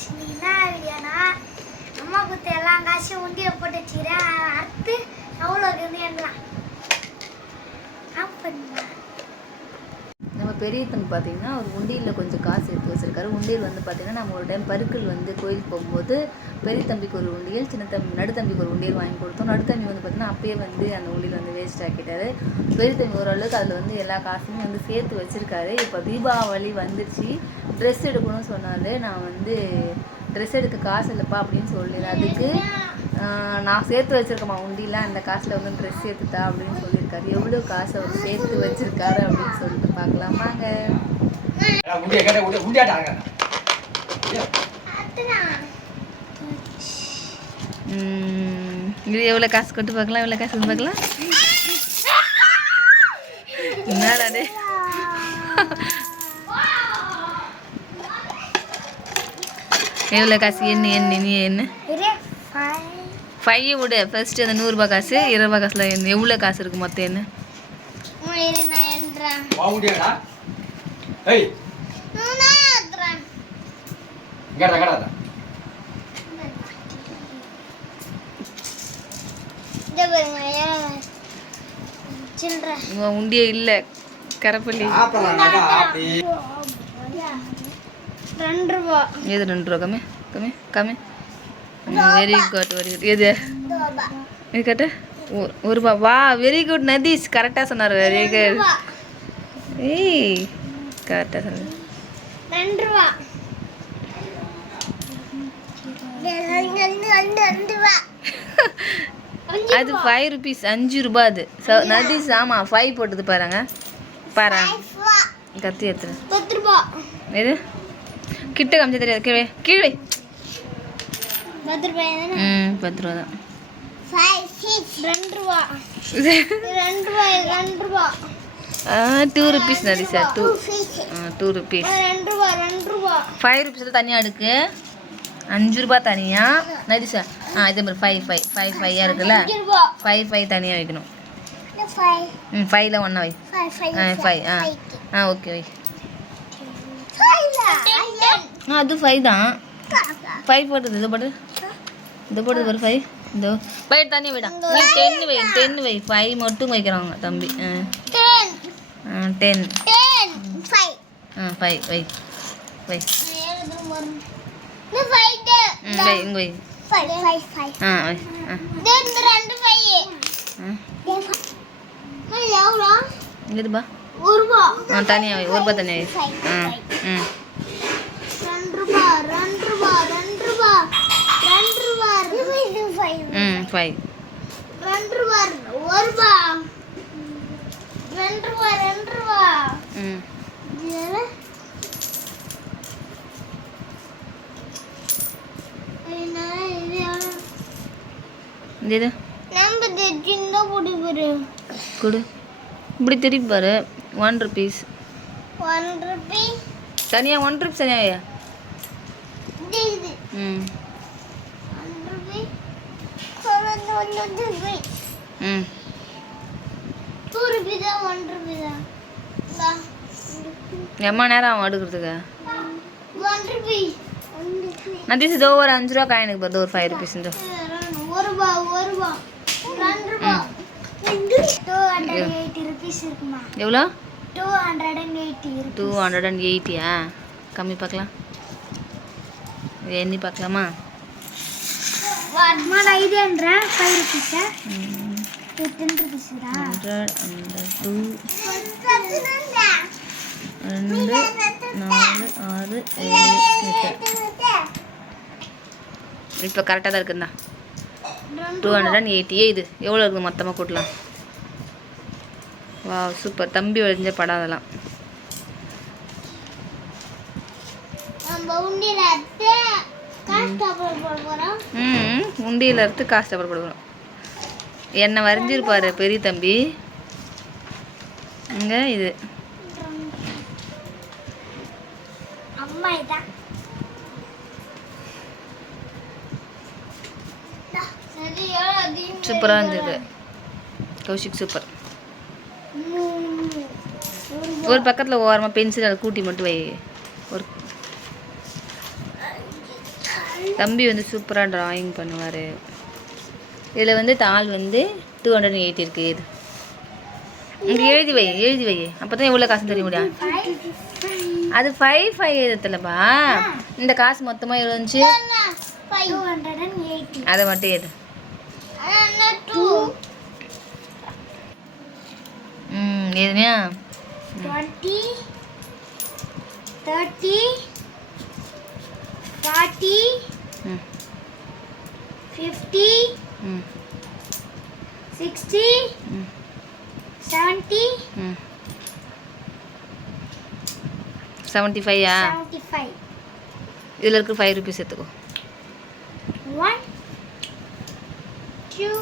Friends என்ன வீடியோனா அம்மா குத்து எல்லா காசையும் உண்டியில போட்டு வச்சுக்கிறேன். அடுத்து எவ்வளோ இருக்குது எண்ணலாம் ஆஃப் பண்ணுங்க பெரியத்தன் பெரிய தம்பி பார்த்தீங்கன்னா அவர் உண்டியலில் கொஞ்சம் காசு எடுத்து வச்சுருக்காரு. உண்டியல் வந்து பார்த்தீங்கன்னா நம்ம ஒரு டைம் பருக்கள் வந்து கோயிலுக்கு போகும்போது பெரிய தம்பிக்கு ஒரு உண்டியல் சின்ன தம்பி நடுத்தம்பிக்கு ஒரு உண்டியல் வாங்கி கொடுத்தோம். நடுத்தம்பி வந்து பார்த்தீங்கன்னா அப்பயே வந்து அந்த உண்டியல் வந்து வேஸ்ட் ஆக்கிட்டாரு. பெரிய தம்பி ஓரளவுக்கு அதில் வந்து எல்லா காசுமே வந்து சேர்த்து வச்சிருக்காரு. இப்போ தீபாவளி வந்துருச்சு. ட்ரெஸ் எடுக்கணும்னு சொன்னார். நான் வந்து ட்ரெஸ் எடுக்க காசு இல்லைப்பா அப்படின்னு சொல்லிடுறேன் அதுக்கு நான் சேர்த்து வச்சிருக்கேம்மா உண்டியில் அந்த காசில் வந்து ட்ரெஸ் சேர்த்துட்டா அப்படின்னு சொல்லியிருக்காரு. எவ்வளோ காசு அவர் சேர்த்து வச்சிருக்காரு அப்படின்னு சொல்லிட்டு பார்க்கலாமாங்க. இது எவ்வளோ காசு கொண்டு பார்க்கலாம் எவ்வளோ காசு கொண்டு பார்க்கலாம்? என்னடா எவ்வளோ காசு என்ன என்ன நீ என்ன? ஃபைவ் விடு. ஃபர்ஸ்ட் அந்த நூறுரூபா காசு இருபது ரூபா காசுல என்ன எவ்வளோ காசு இருக்கு மொத்தம் என்ன உண்டியே இல்லை. கரப்பள்ளி. ரெண்டு ரூபா. எது ரெண்டு ரூபா? கம்மி கம்மி கம்மி. வெரி குட் வெரி குட் எது? இது கட்ட? ஒரு வா வெரி குட் நதீஷ். கரெக்டாக சொன்னார் வெரி குட் ஏய் கரெக்டாக சொன்னார். அது ஃபைவ் ருபீஸ் அஞ்சு ரூபா அது. நதீஷ் ஆமாம் ஃபைவ் போட்டது பாருங்க. பாரு. கத்தி எடுத்துரு. எது? கிட்ட காமிச்சா தெரியாது. கீழே கீழே. பத்து ரூபாய் ம் பத்து ரூபா தான். ஃபைவ் சிக்ஸ் ரெண்டு ரூபா. ரெண்டு ரூபாய் ரெண்டு ரூபா. டூ ருபீஸ் நதீஷா டூ ஃபீஸ் டூ ருபீஸ் ரெண்டு ரூபா ரெண்டு ரூபா. ஃபைவ் ருபீஸ் தனியாக எடுக்கு அஞ்சு ரூபா தனியாக நதிஷா ஆ இதே மாதிரி ஃபைவ் ஃபைவ் ஃபைவ் ஃபைவாக இருக்குல்ல? ஃபைவ் ஃபைவ் தனியாக வைக்கணும். ஃபைவ் ம் ஃபைவ்ல ஒன்றா வை. ஃபைவ் ஃபைவ் ஆ ஃபைவ் ஆ. ஆ ஓகே வை. ஃபைவ் ஆ அது ஃபைவ் தான். ஃபைவ் போட்டது இது போட்டு இது போட்டது ஒரு ஃபைவ் இந்த வை தண்ணி விடா. நீ டென் வை டென் வை. ஃபைவ் மட்டும் வைக்கிறாங்க தம்பி. ஆ. டென் ஆ டென் டென் ஃபைவ் ஆ ஃபைவ் வை. வை. இங்கே வை. ஆ வை. ஒரு ரூபா. ஆ தனியாக வை. ஒரு ரூபா தனியாக வை. ஆ ம் ரெண்டு ரூபா ரெண்டு ரூபா ரெண்டு ரூபா ரெண்டு ரூபா இது ஃபைவ் ம் ஃபைவ் ரெண்டு ரூபா ஒரு ரூபா ரெண்டு ரூபா ரெண்டு ரூபா ம் இது என்ன இது எவ்வளோ? இந்த இது நம்ம சின்ன பொடி பொடி கொடு இப்படி திருப்பி பாரு. ஒன் ருபீஸ் ஒன் ருபி தனியாக ஒன் ருபீஸ் தனியாக இது இது. ம் ஒன் ருபி ஒன்று ஒன்று ருபி ம். எம்மா நேரம் ஆகும் ருபி நதீஸ் இதோ ஒரு அஞ்சு ரூபா காயினுக்கு பார்த்து ஒரு ஃபைவ் ருபீஸ் எவ்வளோ? டூ ஹண்ட்ரட் அண்ட் எயிட்டியா கம்மி பார்க்கலாம். எண்ணி பார்க்கலாமா? அந்த டூ. ரெண்டு நாலு ஆறு ஏழு இப்போ கரெக்டாக தான் இருக்குண்ணா டூ ஹண்ட்ரட் அண்ட் எயிட்டியே இது எவ்வளோ இருக்குது மொத்தமாக கூட்டலாம்? வா சூப்பர் தம்பி வரைஞ்ச படம் அதெல்லாம். நம்ம உண்டியில ம் உண்டியில் இருந்து காசு டபுள் கொடுக்குறோம் என்னை வரைஞ்சிருப்பாரு பெரிய தம்பி. இங்கே இது. சூப்பராக இருந்தது. கௌஷிக் சூப்பர் ஒரு பக்கத்தில் ஓரமாக பென்சில் அதை கூட்டி மட்டும் வை. தம்பி வந்து சூப்பராக டிராயிங் பண்ணுவார். இதில் வந்து தாள் வந்து டூ ஹண்ட்ரட் எயிட்டி இருக்கு. இது. இங்கே எழுதி வை எழுதி வை. அப்போ தான் எவ்வளோ காசு தெரிய முடியும் அது ஃபைவ் ஃபைவ் எழுதத்துலப்பா. இந்த காசு மொத்தமாக எயிட்டி அதை மட்டும் டூ ம் எதுனா? Twenty thirty forty fifty sixty seventy seventy ஃபைவா seventy five இதில் இருக்க ஃபைவ் ருபீஸ் எடுத்துக்கோ. One, two,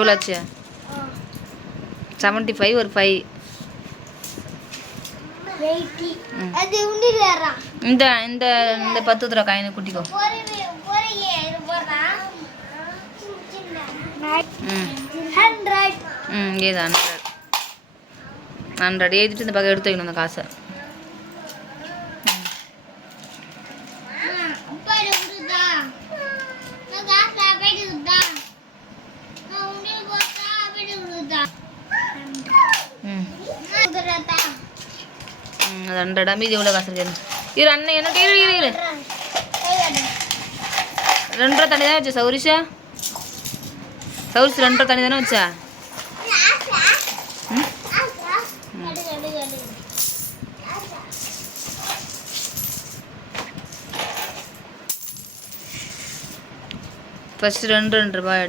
எவ்வளோ ஆச்சு? செவன்ட்டி ஃபைவ் ஒரு ஃபைவ் இந்த இந்த இந்த பத்து தடவை காயினை கூட்டிக்கோ. ம். ம் ஏது ஹண்ட்ரட் ஹண்ட்ரட் எழுதிட்டு இந்த பக்கம் எடுத்து வைக்கணும் அந்த காசை. ரெண்டடா மீதி எவ்வளோ காசு இருக்கு? இரு அண்ணன் என்ன இரு இரு இரு ரெண்டு தண்ணி தான் வச்சா சௌரிஷா? சௌரிஷ் ரெண்டு தண்ணி தானே வச்சா? ஃபஸ்ட்டு ரெண்டு ரெண்டு ரூபாய்.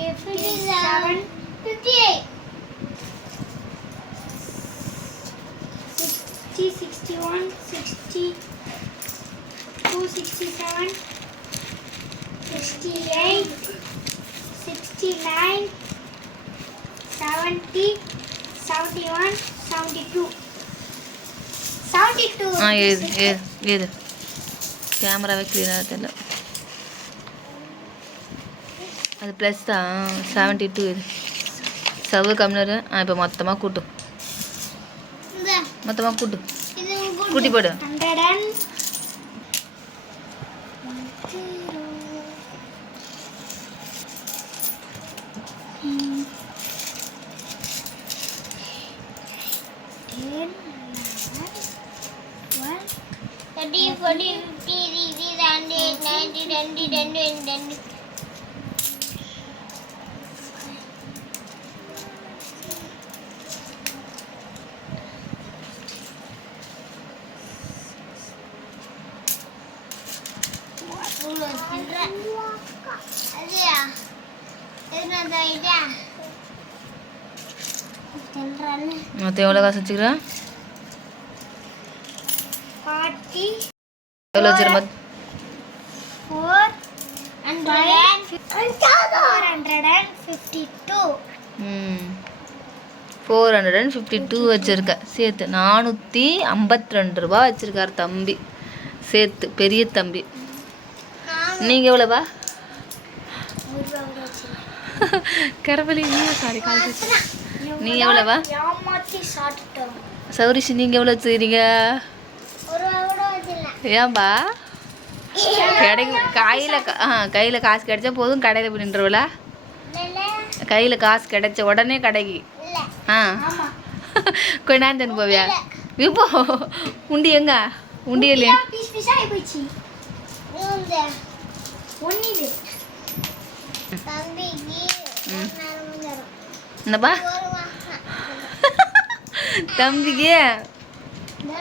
Nine fifty fifty one fifty two fifty fifty four fifty five fifty six fifty seven fifty eight sixty sixty one sixty two sixty seven 68, 69, 70, 71, 72. 72. ஆ ஏது ஏது ஏது கேமராவே கிளியராக தெரியல அது ப்ளஸ் தான். செவன்ட்டி டூ இது. சவு கம்னரு. ஆ இப்போ மொத்தமாக கூட்டு. இந்த. மொத்தமாக கூட்டு. கூட்டி போடு. மொத்தம் எவ்வளோ காசு வச்சுக்கிறேன் ஃபார்ட்டி எவ்வளோ வச்சுருக்க four hundred and fifty two வச்சுருக்கேன் சேர்த்து நானூற்றி ஐம்பத்தி ரெண்டு ரூபா வச்சுருக்கார் தம்பி. சேர்த்து பெரிய தம்பி. நீங்கள் எவ்வளோவா? கரவலி சாரி கால் நீ எவ்வளவா? சௌரிஷ் நீங்கள் எவ்வளோ வச்சுக்கிறீங்க ஏன்பா? கிடைக்கும் கையில் ஆ கையில் காசு கிடைச்சா போதும் கடையில் போய் நின்றுவல கையில் காசு கிடைச்ச உடனே கடைக்கு. ஆ. கொஞ்ச நேரம் தண்ணி போவியா? இப்போ உண்டி எங்க? உண்டியலையே பீஸ் பீஸ் ஆகி போச்சு இந்த ஒன்று இது தம்பிக்கு ம் நேரம் முடிஞ்சிடும். என்னப்பா ஒரு மாசம். தம்பிக்கு? இந்த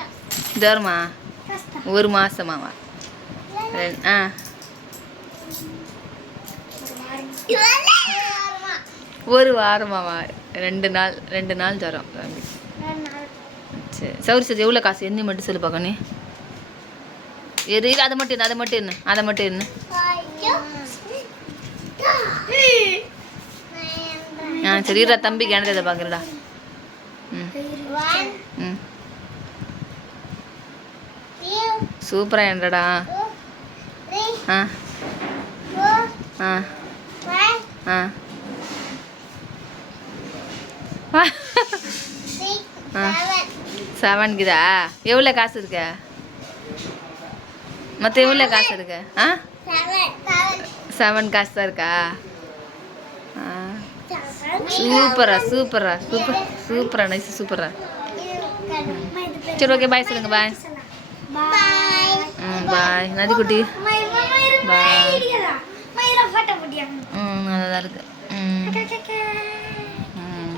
ஜோரமா ஒரு மாசமாவா? ஆ. ஒரு வாரமாவா? ரெண்டு நாள் ரெண்டு நாள் ஜுரம் தம்பி. சரி. சௌரி சரி எவ்வளோ காசு? என்ன மட்டும் சொல்லு பார்க்கணும். நீ அதை மட்டும் என்ன அதை மட்டும் என்ன அதை மட்டும் என்ன ஆ சரி இருடா தம்பிக்கு எனதை பார்க்குறடா சூப்பராக three, ஆ. ஆ. ஆ. செவன்க்குதா எவ்வளோ காசு இருக்கு? மற்ற எவ்வளோ காசு இருக்கு? ஆ? செவன் காசு தான் இருக்கா. சூப்பரா சூப்பரா சூப்பர் சூப்பரா நைஸ் சூப்பரா. சரி ஓகே பாய் சொல்லுங்க பாய் ம் பாய் நதிக்குட்டி. குட்டி மயிரா ம். நல்லா இருக்கு ம் ம்